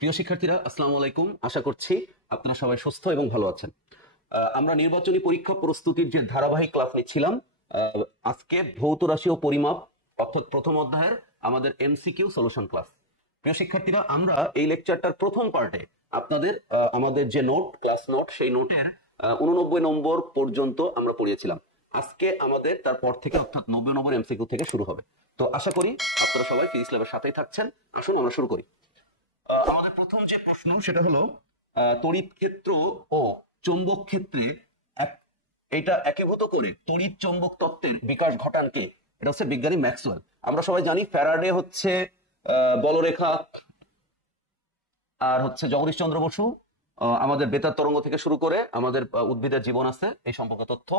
প্রিয় শিক্ষার্থীরা, আসসালামু আলাইকুম। আশা করছি আপনারা সবাই সুস্থ এবং ভালো আছেন। আমরা নির্বাচনী পরীক্ষা প্রস্তুতির যে ধারাবাহিক ক্লাস নিচ্ছিলাম, আজকে ভৌত রাশি ও পরিমাপ অর্থাৎ প্রথম অধ্যায়ের আমাদের এমসিকিউ সলিউশন ক্লাস। প্রিয় শিক্ষার্থীরা, আমরা এই লেকচারটার প্রথম পার্টে আপনাদের আমাদের যে নোট, ক্লাস নোট, সেই নোটের 89 নম্বর পর্যন্ত আমরা পড়িয়েছিলাম। আজকে আমাদের তারপর থেকে অর্থাৎ 90 নম্বর এমসিকিউ থেকে শুরু হবে। তো আশা করি আপনারা সবাই ফিজিক্স ল্যাবের সাথেই থাকছেন। আসুন আমরা শুরু করি। আমাদের প্রথম যে প্রশ্ন সেটা হলো তড়িৎ ক্ষেত্র ও চৌম্বক ক্ষেত্রে এটা একীভূত করে তড়িৎ চৌম্বক তত্ত্বের বিকাশ ঘটান কে? এটা হচ্ছে বিজ্ঞানী ম্যাক্সওয়েল। আমরা সবাই জানি ফ্যারাডে হচ্ছে বলরেখা, আর হচ্ছে জগদীশচন্দ্র বসু আমাদের বেতার তরঙ্গ থেকে শুরু করে আমাদের উদ্ভিদের জীবন আছে এই সম্পর্কে তথ্য,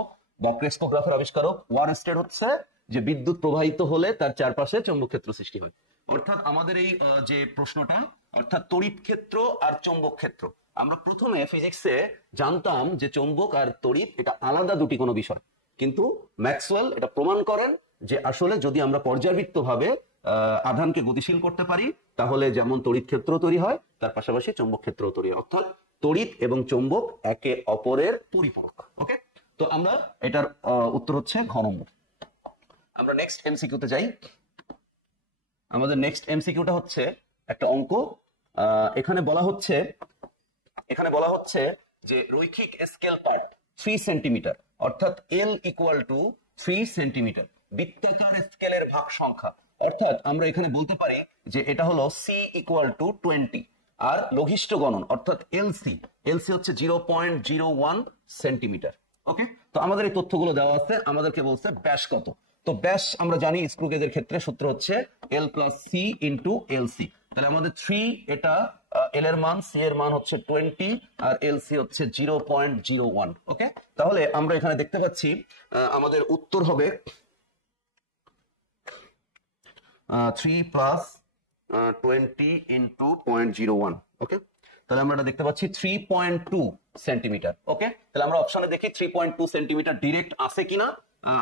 বা ক্রেস্কোগ্রাফের আবিষ্কারক ওয়ারস্টেড হচ্ছে যে বিদ্যুৎ প্রবাহিত হলে তার চারপাশে চৌম্বক ক্ষেত্র সৃষ্টি হয়। অর্থাৎ আমাদের এই যে প্রশ্নটা, অর্থাৎ তড়িৎ ক্ষেত্র আর চৌম্বক ক্ষেত্র, আমরা প্রথমে ফিজিক্সে জানতাম যে চৌম্বক আর তড়িৎ এটা আলাদা দুটি কোনো বিষয়, কিন্তু ম্যাক্সওয়েল এটা প্রমাণ করেন যে আসলে যদি আমরা পর্যাবৃত্তভাবে আধানকে গতিশীল করতে পারি তাহলে যেমন তড়িৎ ক্ষেত্র তৈরি হয় তার পাশাপাশি চৌম্বক ক্ষেত্র তৈরি হয়, অর্থাৎ তড়িৎ এবং চৌম্বক একে অপরের পরিপূরক। ওকে, তো আমরা এটার উত্তর হচ্ছে ঘ নম্বর। আমরা নেক্সট এমসিকিউতে যাই। আমাদের নেক্সট এমসিকিউটা হচ্ছে একটা অঙ্ক। এখানে বলা হচ্ছে যে রৈখিক স্কেল পার্ট 3 সেন্টিমিটার, অর্থাৎ এল ইকুয়াল টু 3 সেন্টিমিটার, বৃত্তাকার স্কেলের ভাগ সংখ্যা, অর্থাৎ আমরা এখানে বলতে পারি যে এটা হলো সি ইকুয়াল টু 20, আর লঘিষ্ঠ গণন অর্থাৎ এলসি হচ্ছে 0.01 সেন্টিমিটার। ওকে, তো আমাদের এই তথ্যগুলো দেওয়া আছে, আমাদেরকে বলছে ব্যাস কত। তো ব্যাস আমরা জানি স্ক্রু গেজের ক্ষেত্রে সূত্র হচ্ছে এল প্লাস সি ইন্টু এলসি। তাহলে আমাদের 3, এটা এল এর মান, সি এর মান হচ্ছে 20 আর এলসি হচ্ছে 0.01। ওকে, তাহলে আমরা এখানে দেখতে পাচ্ছি আমাদের উত্তর হবে 3 প্লাস 20 ইন্টু 0.01। ওকে, তাহলে আমরা এটা দেখতে পাচ্ছি 3.2 সেন্টিমিটার। ওকে, তাহলে আমরা অপশনে দেখি 3.2 সেন্টিমিটার ডিরেক্ট আছে কিনা।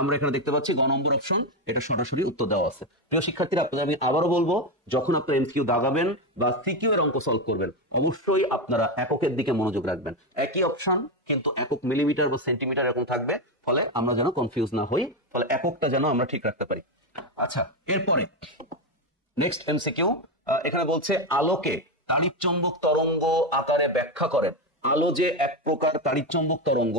আমরা এখানে দেখতে পাচ্ছি গ নম্বর অপশন, এটা সরাসরি উত্তর দেওয়া আছে। প্রিয় শিক্ষার্থীরা, আপনাদের আমি আবারও বলবো, যখন আপনারা এমসিকিউ দাগাবেন বা সিকিউ এর অঙ্ক সলভ করবেন, অবশ্যই আপনারা এককের দিকে মনোযোগ রাখবেন। একই অপশন কিন্তু একক মিলিমিটার বা সেন্টিমিটার এরকম থাকবে, ফলে আমরা যেন কনফিউজ না হই, ফলে এককটা যেন আমরা ঠিক রাখতে পারি। আচ্ছা, এরপরে নেক্সট এমসিকিউ এখানে বলছে আলোকে তাড়িৎচৌম্বক তরঙ্গ আকারে ব্যাখ্যা করেন। আলো যে এক প্রকার তাড়িৎচৌম্বক তরঙ্গ,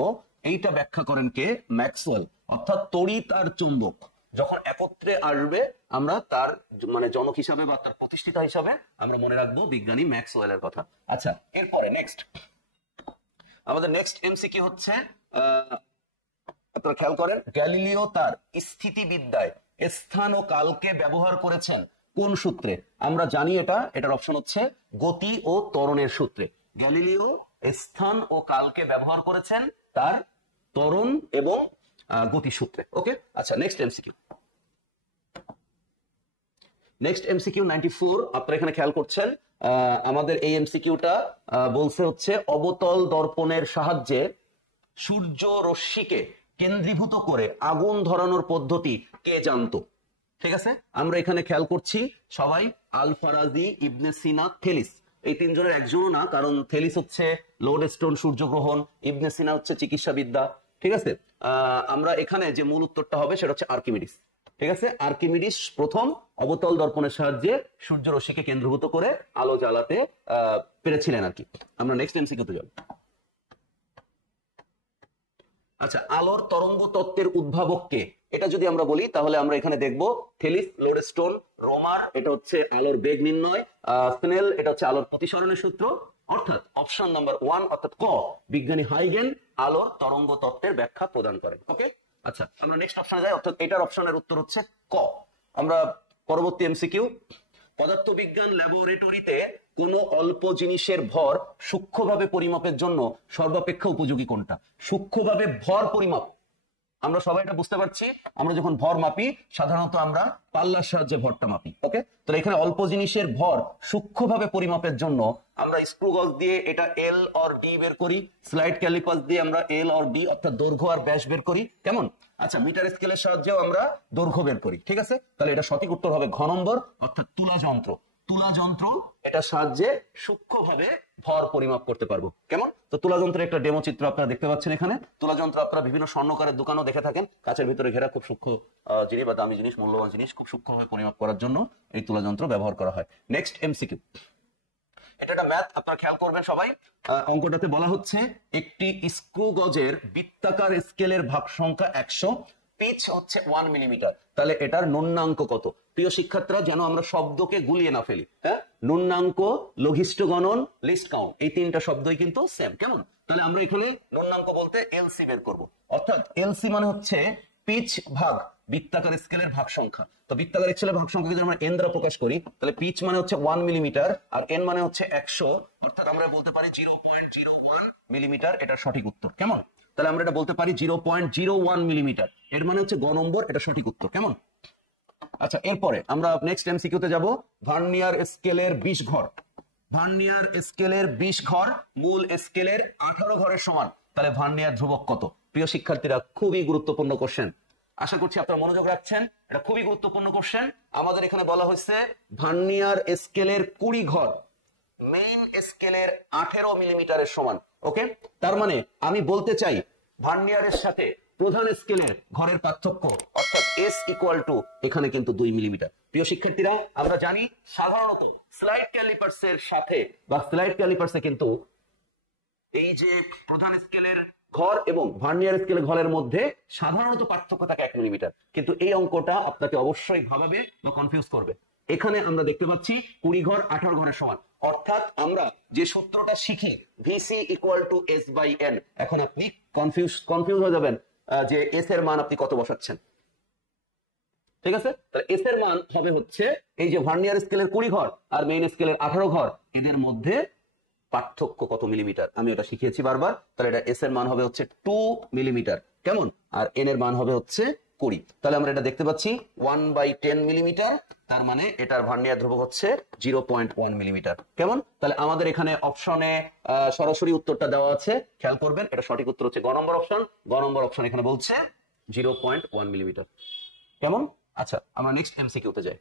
এইটা ব্যাখ্যা করেন কে? ম্যাক্সওয়েল। অর্থাৎ তড়িৎ আর চৌম্বক যখন একত্রে আসবে, আমরা তার মানে জনক হিসাবে বা তার প্রতিষ্ঠিতা হিসাবে আমরা মনে রাখবো বিজ্ঞানী ম্যাক্সওয়েলের কথা। আচ্ছা, এরপরে নেক্সট আমাদের নেক্সট এমসিকিউ হচ্ছে আপনারা খেয়াল করেন, গ্যালিলিও তার স্থিতিবিদ্যায় স্থান ও কালকে ব্যবহার করেছেন কোন সূত্রে? আমরা জানি এটার অপশন হচ্ছে গতি ও ত্বরণের সূত্রে। গ্যালিলিও স্থান ও কালকে ব্যবহার করেছেন তার ত্বরণ এবং গতি সূত্রে। ওকে, আচ্ছা, নেক্সট এমসিকিউ 94। আপনারা এখানে খেয়াল করছেন, আমাদের এই এমসিকিউটা বলছে হচ্ছে অবতল দর্পণের সাহায্যে সূর্য রশ্মিকে কেন্দ্রীভূত করে আগুন ধরানোর পদ্ধতি কে জানতো? ঠিক আছে, আমরা এখানে খেয়াল করছি সবাই আল-ফারাজি, ইবনে সিনা, থেলিস, এই তিনজনের একজনও না, কারণ থেলিস হচ্ছে লোডস্টোন সূর্যগ্রহণ, ইবনে সিনা হচ্ছে চিকিৎসাবিদ্যা। ঠিক আছে, আমরা এখানে যে মূল উত্তরটা হবে সেটা হচ্ছে আর্কিমিডিস। ঠিক আছে, আর্কিমিডিস প্রথম অবতল দর্পণের সাহায্যে সূর্য রশ্মিকে কেন্দ্রীভূত করে আলো জ্বালাতে পেরেছিলেন আর কি। আমরা নেক্সট এমসিকিউতে যাব। আচ্ছা, আলোর তরঙ্গ তত্ত্বের উদ্ভাবক কে? এটা যদি আমরা বলি তাহলে আমরা এখানে দেখব থেলিস, লোডস্টোন, রোমার এটা হচ্ছে আলোর বেগ নির্ণয়, স্নেল এটা হচ্ছে আলোর প্রতিসরণের সূত্র, অর্থাৎ অপশন নাম্বার 1 অর্থাৎ ক, বিজ্ঞানী হাইগেন আলোর তরঙ্গ তত্ত্বের ব্যাখ্যা প্রদান করেন। ওকে, আচ্ছা, আমরা নেক্সট অপশনে যাই, অর্থাৎ এটার অপশনের উত্তর হচ্ছে ক। আমরা পরবর্তী এমসিকিউ, পদার্থবিজ্ঞান ল্যাবরেটরিতে কোন অল্প জিনিসের ভর সূক্ষ্মভাবে পরিমাপের জন্য সর্বাপেক্ষা উপযোগী কোনটা? সূক্ষ্মভাবে ভর পরিমাপ, আমরা সবাই এটা বুঝতে পারছি, আমরা যখন ভর মাপি সাধারণত আমরা পাল্লার সাহায্যে ভরটা মাপি। ওকে, তো এখানে অল্প জিনিসের ভর সূক্ষ্মভাবে পরিমাপের জন্য আমরা স্ক্রু গজ দিয়ে এটা এল অর ডি বের করি, স্লাইড ক্যালিপাস দিয়ে আমরা এল অর ডি অর্থাৎ দৈর্ঘ্য আর ব্যাস বের করি, কেমন? আচ্ছা, মিটার স্কেলের সাহায্যেও আমরা দৈর্ঘ্য বের করি। ঠিক আছে, তাহলে এটা সঠিক উত্তর হবে ঘ নম্বর, অর্থাৎ তুলা যন্ত্র। তুলা যন্ত্র, এটার সাহায্যে সূক্ষ্মভাবে ভর পরিমাপ করতে পারবো। কেমন? তো তুলা যন্ত্রের একটা ডেমো চিত্র আপনারা দেখতে পাচ্ছেন এখানে। তুলা যন্ত্র আপনারা বিভিন্ন স্বর্ণকারের দোকানও দেখে থাকেন, কাঁচের ভিতরে ঘেরা, খুব সূক্ষ্ম জিনিস বা দামি জিনিস, মূল্যবান জিনিস খুব সূক্ষ্মভাবে পরিমাপ করার জন্য এই তুলা যন্ত্র ব্যবহার করা হয়। নেক্সট এমসিকিউ, এটা একটা ম্যাথ, আপনারা খেয়াল করবেন সবাই। অঙ্কটাতে বলা হচ্ছে একটি স্ক্রু গজের বৃত্তাকার স্কেলের ভাগ সংখ্যা 100, পিচ হচ্ছে 1 মিলিমিটার, তাহলে এটার ন্যূনাঙ্ক কত? প্রিয় শিক্ষার্থীরা, যেন আমরা শব্দকে গুলিয়ে না ফেলি, হ্যাঁ, ন্যূনাঙ্ক, লঘিষ্ঠ গণন, লিস্ট কাউন্ট, এই তিনটা শব্দই কিন্তু সেম। কেমন? তাহলে আমরা এখানে ন্যূনাঙ্ক বলতে এলসি বের করব, অর্থাৎ এলসি মানে হচ্ছে পিচ ভাগ বৃত্তাকার স্কেলের ভাগ সংখ্যা। তো বৃত্তাকার স্কেলের ভাগ সংখ্যা যদি আমরা এন দ্বারা প্রকাশ করি, তাহলে পিচ মানে হচ্ছে 1 মিলিমিটার আর এন মানে হচ্ছে 100, অর্থাৎ আমরা বলতে পারি 0.01 মিলিমিটার, এটা সঠিক উত্তর। কেমন? তাহলে আমরা এটা বলতে পারি 0.01 মিলিমিটার, এর মানে হচ্ছে গ নম্বর, এটা সঠিক উত্তর। কেমন? আচ্ছা, এরপরে আমরা নেক্সট এমসিকিউতে যাব। ভার্নিয়ার স্কেলের 20 ঘর, ভার্নিয়ার স্কেলের 20 ঘর মূল স্কেলের 18 ঘরের সমান, তাহলে ভার্নিয়ার ধ্রুবক কত? প্রিয় শিক্ষার্থীরা, খুবই গুরুত্বপূর্ণ কোশ্চেন, আশা করছি আপনারা মনোযোগ রাখছেন, এটা খুবই গুরুত্বপূর্ণ কোশ্চেন। আমাদের এখানে বলা হয়েছে ভার্নিয়ার স্কেলের 20 ঘর মেইন স্কেলের 18 মিলিমিটারের সমান। ওকে, তার মানে আমি বলতে চাই ভার্নিয়ারের সাথে প্রধান স্কেলের ঘরের পার্থক্য, অর্থাৎ এস ইকুয়াল টু এখানে কিন্তু 2 মিলিমিটার। প্রিয় শিক্ষার্থীরা, আমরা জানি সাধারণত স্লাইড ক্যালিপার্সের সাথে বা স্লাইড ক্যালিপার্সে কিন্তু এই যে প্রধান স্কেলের ঘর এবং ভার্নিয়ার স্কেলের ঘরের মধ্যে সাধারণত পার্থক্য থাকে 1 মিলিমিটার, কিন্তু এই অঙ্কটা আপনাকে অবশ্যই ভাবাবে বা কনফিউজ করবে। এখানে আমরা দেখতে পাচ্ছি 20 ঘর 18 ঘরের সমান, অর্থাৎ আমরা যে সূত্রটা শিখি VC equal to S by N, এখন আপনি কনফিউজ হয়ে যাবেন যে এস এর মান আপনি কত বসাচ্ছেন। ঠিক আছে, তাহলে এস এর মান হবে হচ্ছে এই যে ভার্নিয়ার স্কেলের 20 ঘর আর মেইন স্কেলের 18 ঘর, এদের মধ্যে পার্থক্য কত মিলিমিটার, আমি ওটা শিখিয়েছি বারবার। তাহলে এটা এস এর মান হবে হচ্ছে 2 মিলিমিটার। কেমন? আর এন এর মান হবে হচ্ছে 20। তাহলে আমরা এটা দেখতে পাচ্ছি 1/10 মিলিমিটার, তার মানে এটার ভার্নিয়ার ধ্রুবক হচ্ছে 0.1 মিলিমিটার। কেমন? তাহলে আমাদের এখানে অপশনে সরাসরি উত্তরটা দেওয়া আছে, খেয়াল করবেন, এটা সঠিক উত্তর হচ্ছে গ নম্বর অপশন। গ নম্বর অপশন এখানে বলছে 0.1 মিলিমিটার। কেমন? আচ্ছা, আমরা নেক্সট এমসিকিউতে যাই।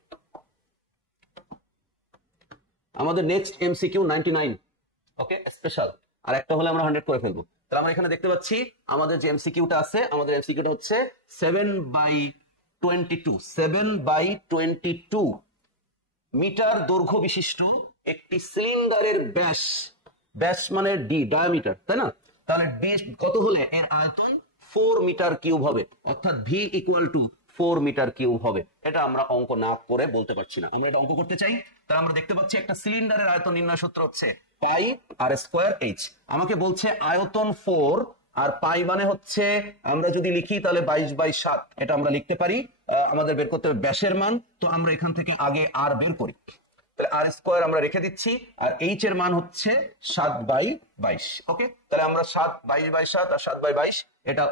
আমাদের নেক্সট এমসিকিউ 99, ওকে, স্পেশাল, আর একটা হলে আমরা 100 করে ফেলবো। তাহলে আমরা এখানে দেখতে পাচ্ছি আমাদের যে এমসিকিউটা আছে, আমাদের এমসিকিউটা হচ্ছে 7/22 মিটার দৈর্ঘ্য বিশিষ্ট একটি সিলিন্ডারের ব্যাস, ব্যাস মানে ডি, ডায়ামিটার, তাই না? তাহলে ডি কত হলে এর আয়তন 4 মিটার কিউব হবে, অর্থাৎ V equal to 4 metre cube হবে। এটা আমরা অঙ্ক না করে বলতে পারছি না, আমরা এটা অঙ্ক করতে চাই। তাহলে আমরা দেখতে পাচ্ছি একটা সিলিন্ডারের আয়তন নির্ণয় সূত্র হচ্ছে পাই আর স্কোয়ার এইচ। আমাকে বলছে আয়তন 4 আর পাই মানে হচ্ছে, আমরা যদি লিখি তাহলে 22/7, এটা আমরা লিখতে পারি। আমাদের বের করতে হবে ব্যাসের মান, তো আমরা এখান থেকে আগে আর বের করি, তাহলে আর স্কোয়ার আমরা রেখে দিচ্ছি, আর এইচ এর মান হচ্ছে 7/22। ওকে, তাহলে আমরা 22/7 আর 7/22, এটা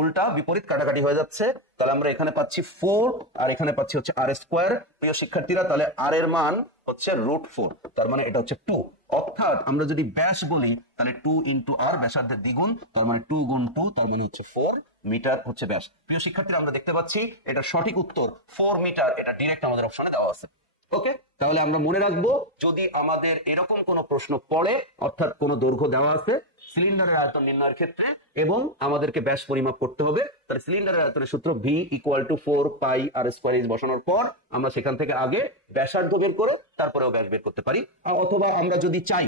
উল্টা বিপরীত কাটাকাটি হয়ে যাচ্ছে। তাহলে আমরা এখানে পাচ্ছি 4 আর এখানে পাচ্ছি হচ্ছে আর স্কোয়ার। প্রিয় শিক্ষার্থীরা, তাহলে আর এর মান হচ্ছে √4, তার মানে এটা হচ্ছে 2, অর্থাৎ আমরা যদি ব্যাস বলি তাহলে 2 ইন্টু আর, ব্যাসার্ধের দ্বিগুণ, তার মানে 2 গুণ 2, তার মানে হচ্ছে 4 মিটার হচ্ছে ব্যাস। প্রিয় শিক্ষার্থীরা, আমরা দেখতে পাচ্ছি এটা সঠিক উত্তর 4 মিটার, এটা ডিরেক্ট আমাদের অপশনে দেওয়া আছে। ওকে, তাহলে আমরা মনে রাখবো যদি আমাদের এরকম কোন প্রশ্ন পড়ে, অর্থাৎ কোন দৈর্ঘ্য দেওয়া আছে সিলিন্ডারের আয়তন নির্ণয়ের ক্ষেত্রে এবং আমাদেরকে ব্যাস পরিমাপ করতে হবে, তাহলে সিলিন্ডারের আয়তনের সূত্র V equal to 4 pi r square h বসানোর পর আমরা সেখান থেকে আগে ব্যাসার্ধ বের করে তারপরেও ব্যাস বের করতে পারি। অথবা আমরা যদি চাই,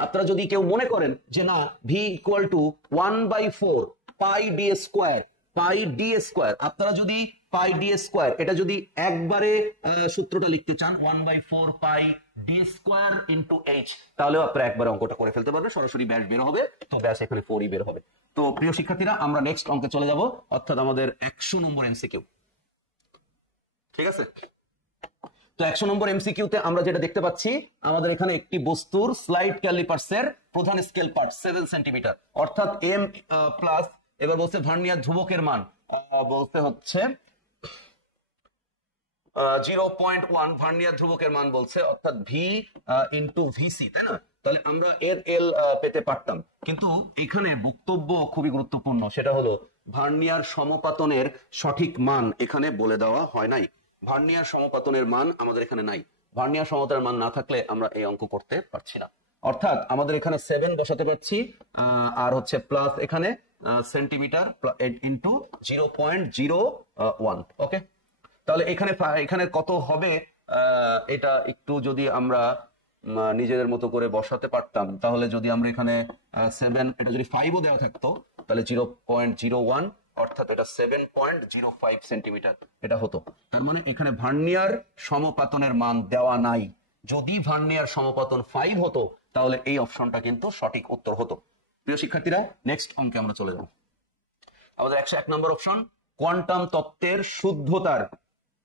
আপনারা যদি কেউ মনে করেন যে না, ভি ইকুয়াল টু 1/4 পাই ডি স্কোয়ার, পাই ডি স্কোয়ার, আপনারা যদি পাই ডি স্কোয়ার এটা যদি একবারে সূত্রটা লিখতে চান 1/4 পাই ডি স্কোয়ার ইন্টু এইচ, তাহলেও আপনারা একবারে অঙ্কটা করে ফেলতে পারবেন, সরাসরি ব্যাস বের হবে, তো ব্যাস এখানে 4ই বের হবে। তো প্রিয় শিক্ষার্থীরা, আমরা নেক্সট অঙ্কে চলে যাব, অর্থাৎ আমাদের 100 নম্বর এমসিকিউ। ঠিক আছে, তো 100 নম্বর এমসিকিউতে আমরা যেটা দেখতে পাচ্ছি, আমাদের এখানে একটি বস্তুর স্লাইড ক্যালিপার্সের প্রধান স্কেল পার্ট 7 সেন্টিমিটার, অর্থাৎ এম প্লাস, এবার বলছে ভার্নিয়ার ধ্রুবকের মান বলতে হচ্ছে 0.1, ভার্নিয়ার ধ্রুবকের মান বলছে, অর্থাৎ ভি ইন্টু ভিসি, তাই না? তাহলে আমরা এর এল পেতে পারতাম, কিন্তু এখানে বক্তব্য খুবই গুরুত্বপূর্ণ, সেটা হলো ভার্নিয়ার সমপাতনের সঠিক মান এখানে বলে দেওয়া হয় নাই। ভার্নিয়ার সমপাতনের মান আমাদের এখানে নাই। ভার্নিয়ার সমতার মান না থাকলে আমরা এই অঙ্ক করতে পারছি না। অর্থাৎ আমাদের এখানে 7 বসাতে পারছি, আর হচ্ছে প্লাস এখানে সেন্টিমিটার ইন্টু 0.01। ওকে, তাহলে এখানে কত হবে এটা একটু যদি আমরা নিজেদের মতো করে বসাতে পারতাম, তাহলে যদি আমরা এখানে 7, এটা যদি 5ও দেওয়া থাকতো তাহলে 0.01, অর্থাৎ এটা 7.05 সেন্টিমিটার এটা হতো। তার মানে এখানে ভার্নিয়ার সমপাতনের মান দেওয়া নাই। যদি ভার্নিয়ার সমপাতন 5 হতো তাহলে এই অপশনটা কিন্তু সঠিক উত্তর হতো। প্রিয় শিক্ষার্থীরা, নেক্সট অঙ্কে আমরা চলে যাব। আমাদের 101 নম্বর অপশন, কোয়ান্টাম তত্ত্বের শুদ্ধতার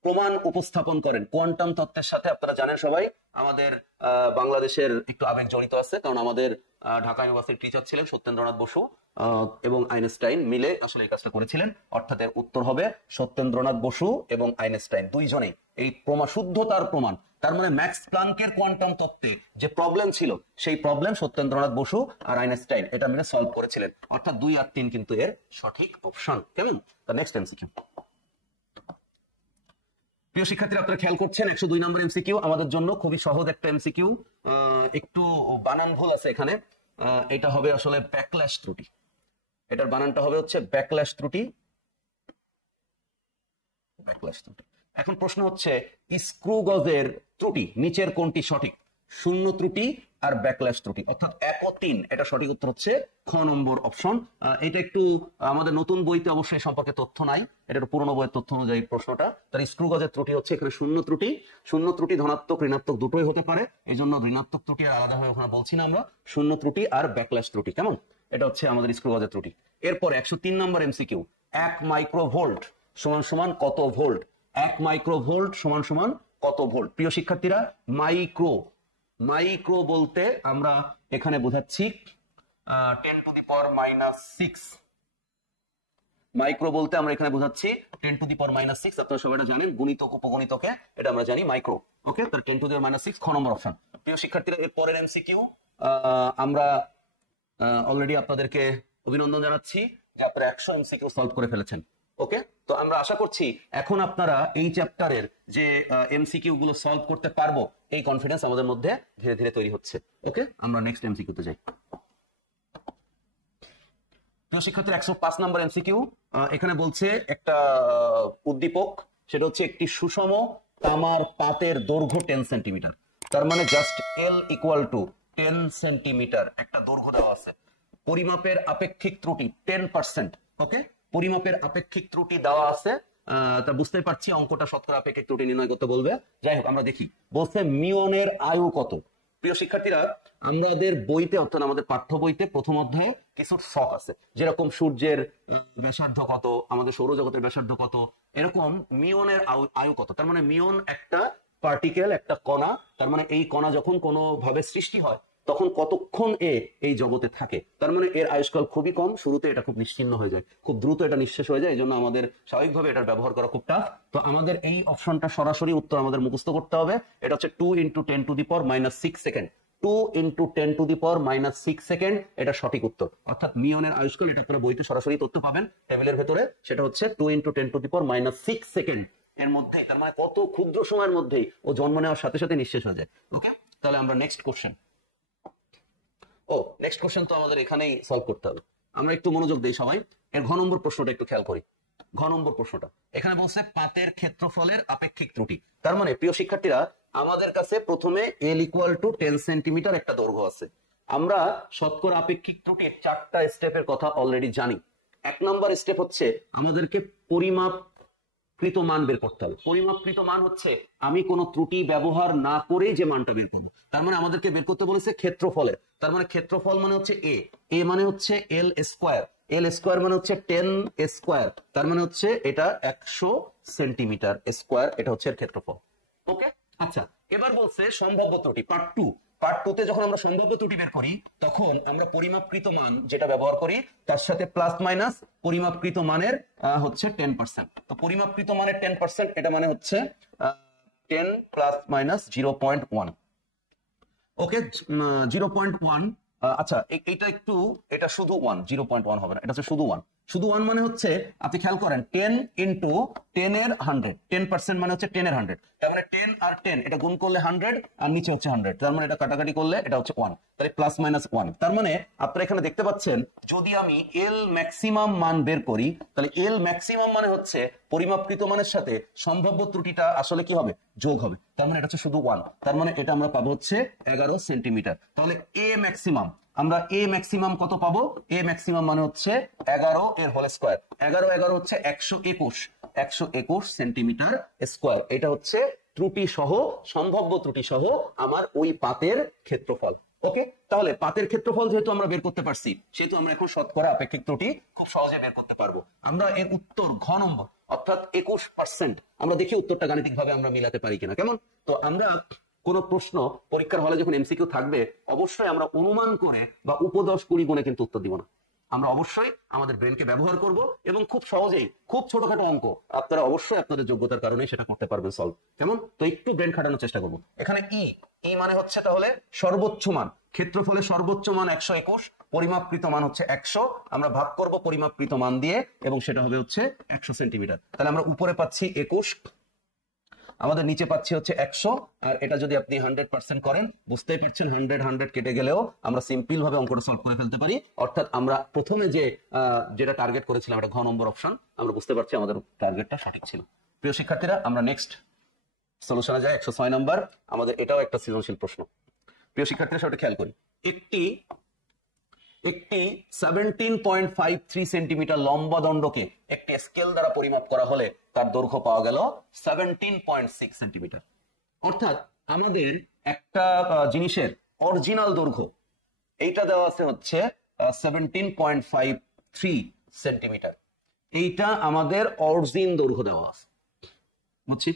প্রমাণ উপস্থাপন করেন। কোয়ান্টাম তত্ত্বের সাথে আপনারা জানেন সবাই আমাদের বাংলাদেশের একটু আবেগ জড়িত আছে, কারণ আমাদের ঢাকা ইউনিভার্সিটির টিচার ছিলেন সত্যেন্দ্রনাথ বসু এবং আইনস্টাইন মিলে আসলে এই কাজটা করেছিলেন। অর্থাৎ এর উত্তর হবে সত্যেন্দ্রনাথ বসু এবং আইনস্টাইন দুইজনেই এই শুদ্ধতার প্রমাণ। তার মানে ম্যাক্স প্লাঙ্কের কোয়ান্টাম তত্ত্বে যে প্রবলেম ছিল সেই প্রবলেম সত্যেন্দ্রনাথ বসু আর আইনস্টাইন এটা মিলে সলভ করেছিলেন। অর্থাৎ 2 আর 3 কিন্তু এর সঠিক অপশন। কেমন? তো নেক্সট এমসিকিউ। প্রিয় শিক্ষার্থীরা, আপনারা খেয়াল করছেন 102 নম্বর এমসিকিউ আমাদের জন্য খুবই সহজ একটা এমসিকিউ। একটু বানান ভুল আছে এখানে। এটা হবে আসলে ব্যাকল্যাশ ত্রুটি। এটার বানানটা হবে হচ্ছে ব্যাকল্যাশ ত্রুটি। ব্যাকল্যাশ ত্রুটি। এখন প্রশ্ন হচ্ছে স্ক্রু গজের ত্রুটি নিচের কোনটি সঠিক? শূন্য ত্রুটি আর ব্যাকল্যাশ ত্রুটি, অর্থাৎ 1 ও 3। এটা সঠিক উত্তর হচ্ছে খ নম্বর অপশন। এটা একটু আমাদের নতুন বইতে অবশ্যই সম্পর্কে তথ্য নাই, এটা পুরনো বইয়ের তথ্য অনুযায়ী প্রশ্নটা। তার স্ক্রু গজের ত্রুটি হচ্ছে এখানে শূন্য ত্রুটি। শূন্য ত্রুটি ধনাত্মক ঋণাত্মক দুটোই হতে পারে, এই জন্য ঋণাত্মক ত্রুটি আর আলাদা হয়ে ওখানে বলছি না আমরা। শূন্য ত্রুটি আর ব্যাকল্যাশ ত্রুটি। কেমন? এটা হচ্ছে আমাদের স্ক্রু গজের ত্রুটি। এরপর 103 নম্বর এমসিকিউ, 1 মাইক্রোভোল্ট সমান সমান কত ভোল্ট? 1 মাইক্রোভোল্ট সমান সমান কত ভোল্ট? প্রিয় শিক্ষার্থীরা, মাইক্রো বলতে আমরা এখানে বোঝাচ্ছি 10 টু দি পাওয়ার -6। মাইক্রো বলতে আমরা এখানে বোঝাচ্ছি 10 টু দি পাওয়ার -6। আপনারা সবাই এটা জানেন, গুণিতক উপগণিতকে এটা আমরা জানি মাইক্রো। ওকে, তার 10 টু দি পাওয়ার -6 খ নম্বর অপশন। প্রিয় শিক্ষার্থীরা, এর পরের এমসিকিউ আমরা অলরেডি আপনাদেরকে অভিনন্দন জানাচ্ছি যে আপনারা 100 এমসিকিউ সলভ করে ফেলেছেন। ওকে, তো আমরা আশা করছি এখন আপনারা এই চ্যাপ্টারের যে এমসিকিউ গুলো সলভ করতে পারবো এই কনফিডেন্স আমাদের মধ্যে ধীরে ধীরে তৈরি হচ্ছে। ওকে, আমরা নেক্সট এমসিকিউতে যাই। প্রিয় শিক্ষার্থীরা, 105 নম্বর এমসিকিউ এখানে বলছে একটা উদ্দীপক, সেটা হচ্ছে একটি সুষম তামার পাতের দৈর্ঘ্য 10 সেন্টিমিটার। তার মানে জাস্ট L = 10 সেন্টিমিটার একটা দৈর্ঘ্য দেওয়া আছে। পরিমাপের আপেক্ষিক ত্রুটি 10%। ওকে, পরিমাপের আপেক্ষিক ত্রুটি দেওয়া আছে। তা বুঝতে পারছি অঙ্কটা শতকরা আপেক্ষিক ত্রুটি নির্ণয় করতে বলবে। যাই হোক, আমরা দেখি বলছে মিয়নের আয়ু কত। প্রিয় শিক্ষার্থীরা, আমাদের বইতে অর্থাৎ আমাদের পাঠ্য বইতে প্রথম অধ্যায়ে কিছু ছক আছে, যেরকম সূর্যের ব্যাসার্ধ কত, আমাদের সৌরজগতের ব্যাসার্ধ কত, এরকম মিয়নের আয়ু কত। তার মানে মিয়ন একটা পার্টিকেল, একটা কণা। তার মানে এই কণা যখন কোনো ভাবে সৃষ্টি হয় তখন কতক্ষণ এই জগতে থাকে। তার মানে এর আয়ুষ্কাল খুবই কম, শুরুতে এটা খুব নিশ্চিহ্ন হয়ে যায়, খুব দ্রুত এটা নিঃশেষ হয়ে যায়। এই জন্য আমাদের স্বাভাবিকভাবে এটার ব্যবহার করা খুব টাফ। তো আমাদের এই অপশনটা সরাসরি উত্তর আমাদের মুখস্থ করতে হবে। এটা হচ্ছে 2 × 10 to the power -6 second. 2 × 10 to the power -6 second এটা সঠিক উত্তর। অর্থাৎ মিয়নের আয়ুষ্কাল, এটা আপনারা বইতে সরাসরি তথ্য পাবেন টেবিলের ভেতরে, সেটা হচ্ছে 2 × 10 টু দি পাওয়ার -6 সেকেন্ড এর মধ্যে। তার মানে কত ক্ষুদ্র সময়ের মধ্যেই ও জন্ম নেওয়ার সাথে সাথে নিঃশেষ হয়ে যায়। ওকে, তাহলে আমরা নেক্সট কোশ্চেন। নেক্সট কোশ্চেন তো আমাদের এখানেই সলভ করতে হবে। আমরা একটু মনোযোগ দেই সবাই। এর ঘ নম্বর প্রশ্নটা একটু খেয়াল করি। ঘ নম্বর প্রশ্নটা এখানে বলছে পাতের ক্ষেত্রফলের আপেক্ষিক ত্রুটি। তার মানে প্রিয় শিক্ষার্থীরা, আমাদের কাছে প্রথমে L = 10 সেন্টিমিটার একটা দৈর্ঘ্য আছে। আমরা শতকরা আপেক্ষিক ত্রুটির 4টা স্টেপের কথা অলরেডি জানি। 1 নম্বর স্টেপ হচ্ছে আমাদেরকে পরিমাপকৃত মান বের করতে হবে। পরিমাপকৃত মান হচ্ছে আমি কোনো ত্রুটি ব্যবহার না করে যে মানটা বের করবো। তার মানে আমাদেরকে বের করতে বলেছে ক্ষেত্রফলের। তার মানে ক্ষেত্রফল মানে হচ্ছে a মানে হচ্ছে L স্কয়ার, L স্কয়ার মানে হচ্ছে 10 স্কয়ার। তার মানে হচ্ছে এটা 100 সেন্টিমিটার স্কয়ার, এটা হচ্ছে এর ক্ষেত্রফল। ওকে, আচ্ছা, এবার বলছে সম্ভাব্য ত্রুটি পার্ট 2। পার্ট 2 তে যখন আমরা সম্ভাব্য ত্রুটি বের করি তখন আমরা পরিমাপকৃত মান যেটা ব্যবহার করি তার সাথে প্লাস মাইনাস পরিমাপকৃত মানের হচ্ছে 10%। তো পরিমাপকৃত মানের 10% এটা মানে হচ্ছে 10 ± 0.1। ওকে, 0.1। আচ্ছা, এটা শুধু 1, 0.1 হবে না, এটা হচ্ছে শুধু 1। শুধু 1 মানে হচ্ছে আপনি খেয়াল করেন 10 ইন্টু 10 এর 100, 10% মানে হচ্ছে 10 এর 100, তার মানে 10 আর 10 এটা গুণ করলে 100 আর নিচে হচ্ছে 100, তার মানে এটা কাটাকাটি করলে এটা হচ্ছে 1, তাহলে প্লাস মাইনাস 1। তার মানে আপনারা এখানে দেখতে পাচ্ছেন যদি আমি এল ম্যাক্সিমাম মান বের করি তাহলে এল ম্যাক্সিমাম মানে হচ্ছে পরিমাপকৃত মানের সাথে সম্ভাব্য ত্রুটিটা আসলে কি হবে, যোগ হবে, তার মানে এটা হচ্ছে শুধু 1, তার মানে এটা আমরা পাবো হচ্ছে 11 সেন্টিমিটার। তাহলে এ ম্যাক্সিমাম, আমরা এ ম্যাক্সিমাম কত পাবো, এ ম্যাক্সিমাম মানে হচ্ছে 11 এর হোল স্কয়ার, 11 হচ্ছে 121 সেন্টিমিটার স্কয়ার। এটা হচ্ছে ত্রুটি সহ, সম্ভাব্য ত্রুটি সহ আমার ওই পাতের ক্ষেত্রফল। ওকে, তাহলে পাতের ক্ষেত্রফল যেহেতু আমরা বের করতে পারছি সেহেতু আমরা এখন শতকরা আপেক্ষিক ত্রুটি খুব সহজে বের করতে পারবো। আমরা এর উত্তর ঘ নম্বর অর্থাৎ 21%, আমরা দেখি উত্তরটা গাণিতিক ভাবে আমরা মিলাতে পারি কিনা। কেমন, তো আমরা কোন প্রশ্ন পরীক্ষার হলে যখন এমসিকিউ থাকবে অবশ্যই আমরা অনুমান করে বা উপদশ কুড়ি গুণে কিন্তু উত্তর দিব না, আমরা অবশ্যই আমাদের ব্রেনকে ব্যবহার করব এবং খুব সহজেই খুব ছোটখাটো অঙ্ক আপনারা অবশ্যই আপনাদের যোগ্যতার কারণে সেটা করতে পারবেন সলভ। কেমন, তো একটু ব্রেন খাটানোর চেষ্টা করব। এখানে ই মানে হচ্ছে তাহলে সর্বোচ্চ মান, ক্ষেত্রফলের সর্বোচ্চ মান 121, পরিমাপকৃত মান হচ্ছে 100, আমরা ভাগ করব পরিমাপকৃত মান দিয়ে এবং সেটা হবে হচ্ছে 100 সেন্টিমিটার। তাহলে আমরা উপরে পাচ্ছি 21, আমাদের নিচে পাচ্ছি হচ্ছে 100, আর এটা যদি আপনি 100% করেন বুঝতেই পারছেন 100 কেটে গেলেও আমরা সিম্পল ভাবে অঙ্কটা সলভ করে ফেলতে পারি। অর্থাৎ আমরা প্রথমে যেটা টার্গেট করেছিলাম এটা ঘ নম্বর অপশন, আমরা বুঝতে পারছি আমাদের টার্গেটটা সঠিক ছিল। প্রিয় শিক্ষার্থীরা, আমরা নেক্সট সলিউশনে যাই। 106 নাম্বার, আমাদের এটাও একটা সৃজনশীল প্রশ্ন। প্রিয় শিক্ষার্থীরা সেটা খেয়াল করি, একটি 17.53 সেন্টিমিটার লম্বা দণ্ডকে একটি স্কেল দ্বারা পরিমাপ করা হলে তার দৈর্ঘ্য পাওয়া গেল 17.6 সেন্টিমিটার। অর্থাৎ আমাদের একটা জিনিসের অরিজিনাল দৈর্ঘ্য এইটা দেওয়া আছে হচ্ছে 17.53 সেন্টিমিটার, এইটা আমাদের অরিজিন দৈর্ঘ্য দেওয়া আছে, বুঝছি?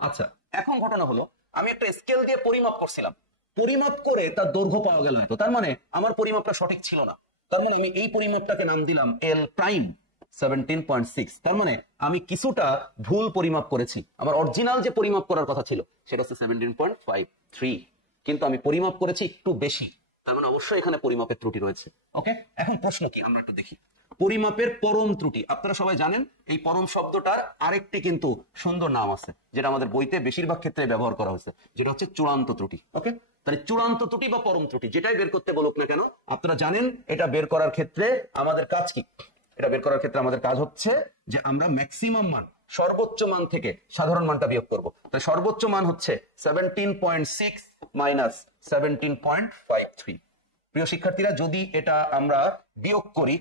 আচ্ছা, এখন ঘটনা হলো আমি একটা স্কেল দিয়ে পরিমাপ করছিলাম, পরিমাপ করে তার দৈর্ঘ্য পাওয়া গেল হয়তো, তার মানে আমার পরিমাপটা সঠিক ছিল না, তার মানে আমি এই পরিমাপটাকে নাম দিলাম এল প্রাইম 17.6, তার মানে আমি কিছুটা ভুল পরিমাপ করেছি, আমার অরিজিনাল যে পরিমাপ করার কথা ছিল সেটা হচ্ছে 17.53, কিন্তু আমি পরিমাপ করেছি একটু বেশি, তার মানে অবশ্যই এখানে পরিমাপের ত্রুটি রয়েছে। ওকে, এখন প্রশ্ন কি আমরা একটু দেখি। পরিমাপের পরম ত্রুটি, আপনারা সবাই জানেন এই পরম শব্দটার আরেকটি কিন্তু সুন্দর নাম আছে যেটা আমাদের বইতে বেশিরভাগ ক্ষেত্রে ব্যবহার করা হয়েছে, যেটা হচ্ছে চূড়ান্ত ত্রুটি। ওকে, তাহলে চূড়ান্ত ত্রুটি বা পরম ত্রুটি যেটাই বের করতে বলুক না কেন, আপনারা জানেন এটা বের করার ক্ষেত্রে আমাদের কাজ কি, এটা বের করার ক্ষেত্রে আমাদের কাজ হচ্ছে যে আমরা ম্যাক্সিমাম মান, সর্বোচ্চ মান থেকে সাধারণ মানটা বিয়োগ করব। তাই সর্বোচ্চ মান হচ্ছে 17.6 মাইনাস 17.53। প্রিয় শিক্ষার্থীরা, যদি এটা আমরা বিয়োগ করি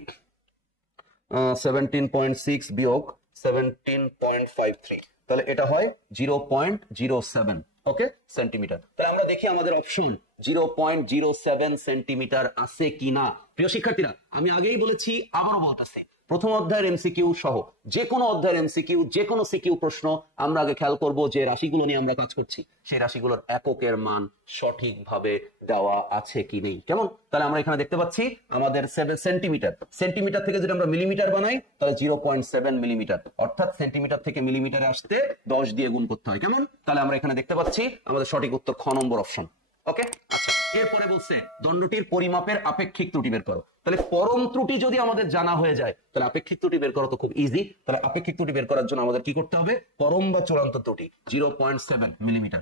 17.6 বিয়োগ 17.53, তাহলে এটা হয় 0.07 ওকে সেন্টিমিটার। তাহলে আমরা দেখি আমাদের অপশন 0.07 সেন্টিমিটার আছে কিনা। প্রিয় শিক্ষার্থীরা, আমি আগেই বলেছি আবারও বলতেছি, প্রথম অধ্যায়ের এমসিকিউ সহ যে কোনো অধ্যায়ের এমসিকিউ, যে কোনো সিকিউ প্রশ্ন আমরা আগে খেয়াল করব যে রাশিগুলো নিয়ে আমরা কাজ করছি সেই রাশিগুলোর এককের মান সঠিকভাবে দেওয়া আছে কি নেই। কেমন, তাহলে আমরা এখানে দেখতে পাচ্ছি আমাদের সেন্টিমিটার, সেন্টিমিটার থেকে যদি আমরা মিলিমিটার বানাই তাহলে 0.7 মিলিমিটার, অর্থাৎ সেন্টিমিটার থেকে মিলিমিটারে আসতে 10 দিয়ে গুণ করতে হয়। কেমন, তাহলে আমরা এখানে দেখতে পাচ্ছি আমাদের সঠিক উত্তর খ নম্বর অপশন। ওকে, আচ্ছা, এরপরে বলছে দণ্ডটির পরিমাপের আপেক্ষিক ত্রুটি বের করো। তাহলে পরম ত্রুটি যদি আমাদের জানা হয়ে যায় তাহলে আপেক্ষিক ত্রুটি বের করা তো খুব ইজি। তাহলে আপেক্ষিক ত্রুটি বের করার জন্য আমাদের কি করতে হবে, পরম বা চূড়ান্ত ত্রুটি 0.7 মিলিমিটার,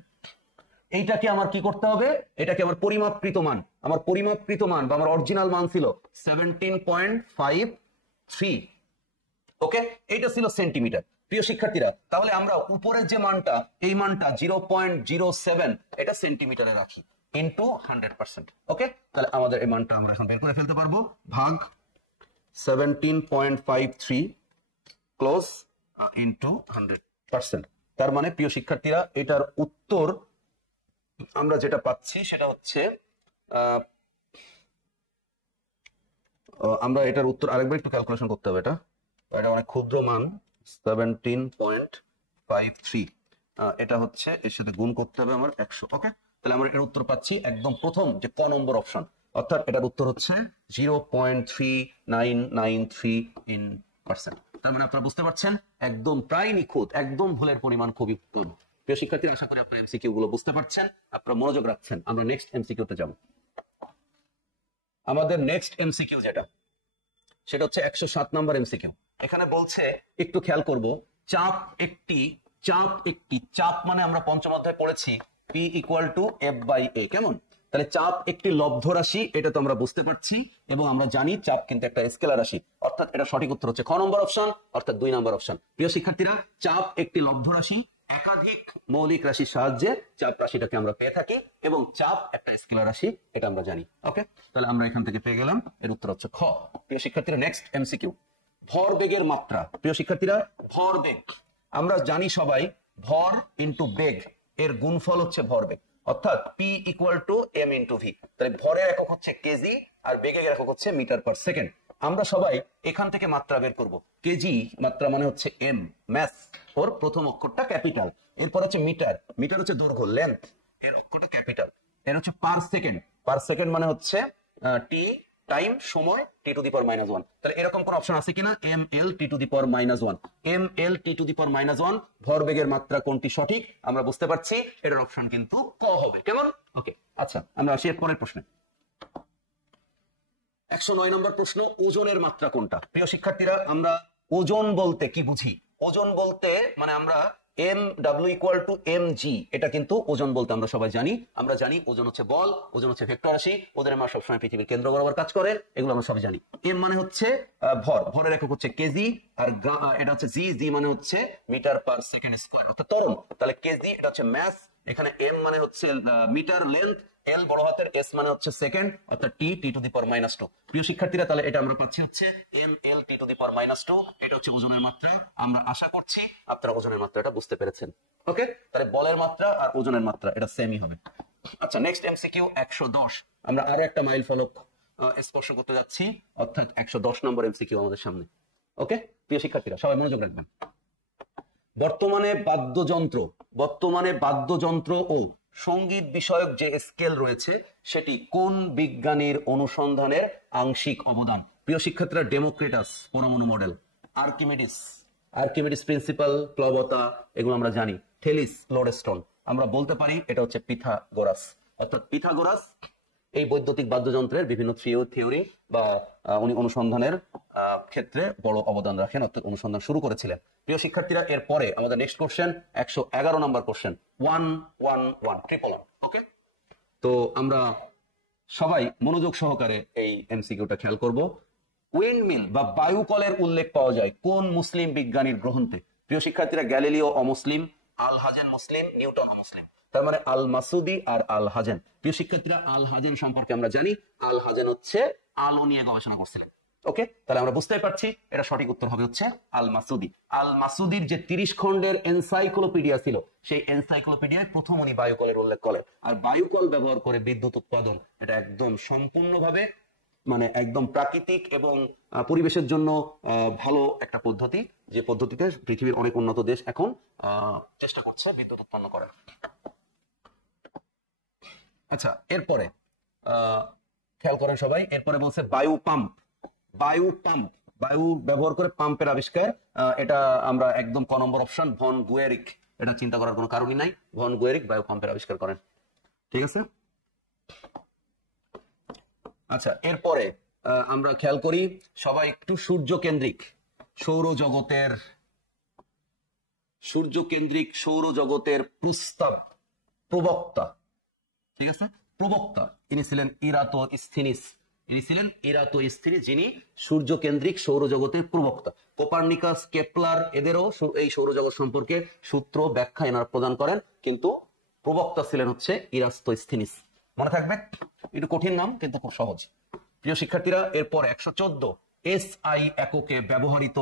এইটাকে আমার কি করতে হবে, এটাকে আমার পরিমাপকৃত মান, আমার পরিমাপকৃত মান বা আমার অরিজিনাল মান ছিল 17.53। ওকে, এইটা ছিল সেন্টিমিটার। প্রিয় শিক্ষার্থীরা, তাহলে আমরা উপরের যে মানটা, এই মানটা 0.07 এটা সেন্টিমিটারে রাখি ইনটু 100%। ওকে, তাহলে আমাদের এই মানটা আমরা এখন বের করে ফেলতে পারবো, ভাগ 17.53 ক্লোজ ইনটু 100%। তার মানে প্রিয় শিক্ষার্থীরা, এটার উত্তর আমরা যেটা পাচ্ছি সেটা হচ্ছে আমরা এটার উত্তর আরেকবার একটু ক্যালকুলেশন করতে হবে, এটা অনেক ক্ষুদ্র মান 17.53, এটা হচ্ছে এর সাথে গুণ করতে হবে আমার 100। ওকে, তাহলে আমরা এর উত্তর পাচ্ছি একদম প্রথম যে ক নম্বর অপশন, অর্থাৎ এটার উত্তর হচ্ছে 0.3993%। তার মানে আপনারা বুঝতে পারছেন একদম প্রায় নিখুঁত, একদম ভুলের পরিমাণ খুবই কম। প্রিয় শিক্ষার্থীরা, আশা করি আপনারা এমসিকিউ গুলো বুঝতে পারছেন, আপনারা মনোযোগ রাখছেন। আমরা নেক্সট এমসিকিউতে যাব। আমাদের নেক্সট এমসিকিউ যেটা সেটা হচ্ছে 107 নাম্বার এমসিকিউ। এখানে বলছে, একটু খেয়াল করব, চাপ একটি চাপ মানে আমরা পঞ্চম অধ্যায়ে পড়েছি P equal to F by A, কেমন? তাহলে চাপ একটি লব্ধ রাশি, এটা তো আমরা বুঝতে পারছি, এবং আমরা জানি চাপ কিন্তু একটা স্কেলার রাশি, অর্থাৎ এটা সঠিক উত্তর হচ্ছে খ নম্বর অপশন, অর্থাৎ 2 নম্বর অপশন। প্রিয় শিক্ষার্থীরা, চাপ একটি লব্ধ রাশি, একাধিক মৌলিক রাশির সাহায্যে চাপ রাশিটাকে আমরা পেয়ে থাকি, এবং চাপ একটা স্কেলার রাশি, এটা আমরা জানি। ওকে, তাহলে আমরা এখান থেকে পেয়ে গেলাম, এর উত্তর হচ্ছে খ। প্রিয় শিক্ষার্থীরা, নেক্সট এমসিকিউ, ভরবেগের মাত্রা। প্রিয় শিক্ষার্থীরা, ভরবেগ আমরা জানি সবাই, ভর ইন্টু বেগ এর গুণফল হচ্ছে ভরবেগ, অর্থাৎ P equal two M into V। তাহলে ভরের একক হচ্ছে কেজি আর বেগের একক হচ্ছে মিটার পার সেকেন্ড। আমরা সবাই এখান থেকে মাত্রা বের করব। কেজি মাত্রা মানে হচ্ছে M, ম্যাস, ওর প্রথম অক্ষরটা ক্যাপিটাল, এরপর হচ্ছে মিটার, মিটার হচ্ছে দৈর্ঘ্য, লেন্থ, এর অক্ষরটা ক্যাপিটাল, এর হচ্ছে পার সেকেন্ড মানে হচ্ছে টি, টাইম, সময়, টি টু দি পাওয়ার মাইনাস 1। তাহলে এরকম কোন অপশন আছে কিনা? ml T to the power minus 1, ml T to the power minus 1। ভরবেগের মাত্রা কোনটি সঠিক আমরা বুঝতে পারছি, এটার অপশন কিন্তু ক হবে, কেমন? ওকে, আচ্ছা আমরা আসি এর পরের প্রশ্নে। 109 নম্বর প্রশ্ন, ওজনের মাত্রা কোনটা? প্রিয় শিক্ষার্থীরা, আমরা ওজন বলতে কি বুঝি? ওজন বলতে মানে আমরা mw ইকুয়াল টু mg, এটা কিন্তু ওজন বলতে আমরা সবাই জানি। আমরা জানি ওজন হচ্ছে বল, ওজন হচ্ছে ভেক্টর রাশি, ওদের মাস সবসময় পৃথিবীর কেন্দ্র বরাবর কাজ করে, এগুলো আমরা সবাই জানি। m মানে হচ্ছে ভর, ভরের একক হচ্ছে কেজি, আর এটা হচ্ছে জি মানে হচ্ছে মিটার পার সেকেন্ড স্কয়ার, অর্থাৎ ত্বরণ। তাহলে কেজি এটা হচ্ছে ম্যাস, এখানে m মানে হচ্ছে মিটার, লেন্থ, L বড় হাতের, S মানে হচ্ছে সেকেন্ড, অর্থাৎ টি টু দি পাওয়ার মাইনাস 2। প্রিয় শিক্ষার্থীরা, তাহলে এটা আমরা পাচ্ছি হচ্ছে ml T to the power minus 2, এটা হচ্ছে ওজনের মাত্রা। আমরা আশা করছি আপনারা ওজনের মাত্রাটা বুঝতে পেরেছেন। ওকে, তাহলে বলের মাত্রা আর ওজনের মাত্রা এটা সেমই হবে। আচ্ছা, নেক্সট এমসিকিউ 110, আমরা আরো একটা মাইল ফলক স্পর্শ করতে যাচ্ছি, অর্থাৎ 110 নম্বর এমসিকিউ আমাদের সামনে। ওকে, প্রিয় শিক্ষার্থীরা সবাই মনোযোগ রাখবেন। বর্তমানে বাদ্যযন্ত্র ও সঙ্গীত বিষয়ক যে স্কেল রয়েছে সেটি কোন বিজ্ঞানীর অনুসন্ধানের আংশিক অবদান? প্রিয় শিক্ষার্থীরা, ডেমোক্রিটাস পরমাণু মডেল, আর্কিমিডিস প্রিন্সিপাল, প্লবতা, এগুলো আমরা জানি, থেলিস, লোডস্টোন, আমরা বলতে পারি এটা হচ্ছে পিথাগোরাস। অর্থাৎ পিথাগোরাস এই বৈদ্যুতিক বাদ্যযন্ত্রের বিভিন্ন থিওরি বা উনি অনুসন্ধানের ক্ষেত্রে বড় অবদান রাখেন, অর্থাৎ অনুসন্ধান শুরু করেছিলেন। প্রিয় শিক্ষার্থীরা, এরপরে আমাদের নেক্সট কোশ্চেন 111 নম্বর কোশ্চেন, 111 ওকে, তো আমরা সবাই মনোযোগ সহকারে এই এমসিকিউটা খেয়াল করব। উইন্ডমিল বা বায়ুকলের উল্লেখ পাওয়া যায় কোন মুসলিম বিজ্ঞানীর গ্রন্থে? প্রিয় শিক্ষার্থীরা, গ্যালিলিও অমুসলিম, আল হাজেন মুসলিম, নিউটন অমুসলিম, তার মানে আল মাসুদি আর আল হাজেন। প্রিয় শিক্ষার্থীরা, আল হাজেন সম্পর্কে আমরা জানি, আল হাজেন হচ্ছে আলো নিয়ে গবেষণা করছিলেন। ওকে, তাহলে আমরা বুঝতেই পারছি এটা সঠিক উত্তর হবে হচ্ছে আল মাসুদি। আল মাসুদির যে 30 খণ্ডের এনসাইক্লোপিডিয়া ছিল, সেই এনসাইক্লোপিডিয়ায় প্রথম উনি বায়ুকলের উল্লেখ করেন। আর বায়ুকল ব্যবহার করে বিদ্যুৎ উৎপাদন, এটা একদম সম্পূর্ণভাবে মানে একদম প্রাকৃতিক এবং পরিবেশের জন্য ভালো একটা পদ্ধতি, যে পদ্ধতিতে পৃথিবীর অনেক উন্নত দেশ এখন চেষ্টা করছে বিদ্যুৎ উৎপন্ন করার। আচ্ছা, এরপরে খেয়াল করেন সবাই, এরপরে বলছে বায়ু পাম্প বায়ু ব্যবহার করে পাম্পের আবিষ্কার, এটা আমরা একদম ক নম্বর অপশন, ভন গুয়েরিক, এটা চিন্তা করার কোনো কারণই নাই, ভন গুয়েরিক বায়ু পাম্পের আবিষ্কার করেন। ঠিক আছে, আচ্ছা এরপরে আমরা খেয়াল করি সবাই একটু সূর্যকেন্দ্রিক সৌরজগতের প্রবক্তা, ঠিক আছে, প্রবক্তা ইনি ছিলেন ইরাটোস্থিনিস, যিনি সূর্যকেন্দ্রিক সৌরজগতের প্রবক্তা। কোপার্নিকাস, কেপলার, এদেরও এই সৌরজগৎ সম্পর্কে সূত্র ব্যাখ্যা এনারা প্রদান করেন, কিন্তু প্রবক্তা ছিলেন হচ্ছে ইরাটোস্থিনিস। মনে থাকবে, একটু কঠিন নাম কিন্তু খুব সহজ। প্রিয় শিক্ষার্থীরা, এরপর 114, SI এককে ব্যবহৃত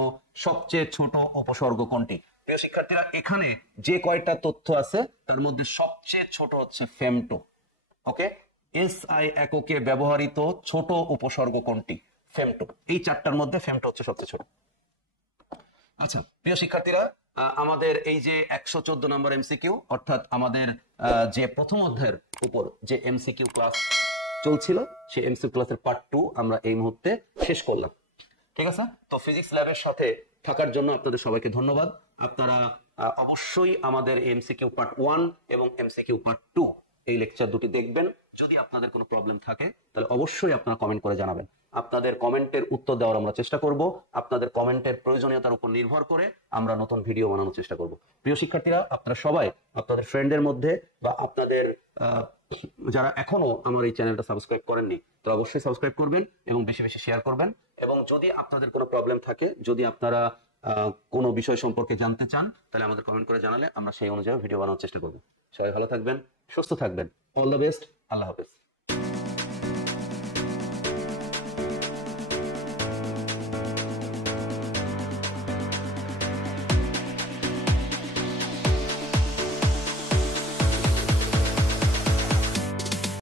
সবচেয়ে ছোট উপসর্গ কোনটি? প্রিয় শিক্ষার্থীরা, এখানে যে কয়টা তথ্য আছে তার মধ্যে সবচেয়ে ছোট হচ্ছে ফেমটো। ওকে, SI এককে ব্যবহৃত ছোট উপসর্গ কোনটি? ফেমটো। এই চারটার মধ্যে ফেমটো হচ্ছে সবচেয়ে ছোট। আচ্ছা প্রিয় শিক্ষার্থীরা, আমাদের এই যে 114 নম্বর এমসিকিউ, অর্থাৎ আমাদের যে প্রথম অধ্যায়ের উপর যে এমসিকিউ ক্লাস চলছিল, সেই এমসিকিউ ক্লাসের পার্ট 2 আমরা এই মুহূর্তে শেষ করলাম। ঠিক আছে, তো ফিজিক্স ল্যাবের সাথে থাকার জন্য আপনাদের সবাইকে ধন্যবাদ। আপনারা অবশ্যই আমাদের এমসিকিউ পার্ট 1 এবং এমসিকিউ পার্ট 2 এই লেকচার দুটি দেখবেন। যদি আপনাদের কোনো প্রবলেম থাকে তাহলে অবশ্যই আপনারা কমেন্ট করে জানাবেন। আপনাদের কমেন্টের উত্তর দেওয়ার আমরা চেষ্টা করব। আপনাদের কমেন্টের প্রয়োজনীয়তার উপর নির্ভর করে আমরা নতুন ভিডিও বানানোর চেষ্টা করব। প্রিয় শিক্ষার্থীরা, আপনারা সবাই আপনাদের ফ্রেন্ডের মধ্যে বা আপনাদের যারা এখনো আমার এই চ্যানেলটা সাবস্ক্রাইব করেননি, তো অবশ্যই সাবস্ক্রাইব করবেন এবং বেশি বেশি শেয়ার করবেন। এবং যদি আপনাদের কোনো প্রবলেম থাকে, যদি আপনারা কোনো বিষয় সম্পর্কে জানতে চান, তাহলে আমাদের কমেন্ট করে জানালে আমরা সেই অনুযায়ী ভিডিও বানানোর চেষ্টা করব। সবাই ভালো থাকবেন, সুস্থ থাকবেন। All the best. আল্লাহ হাফেজ।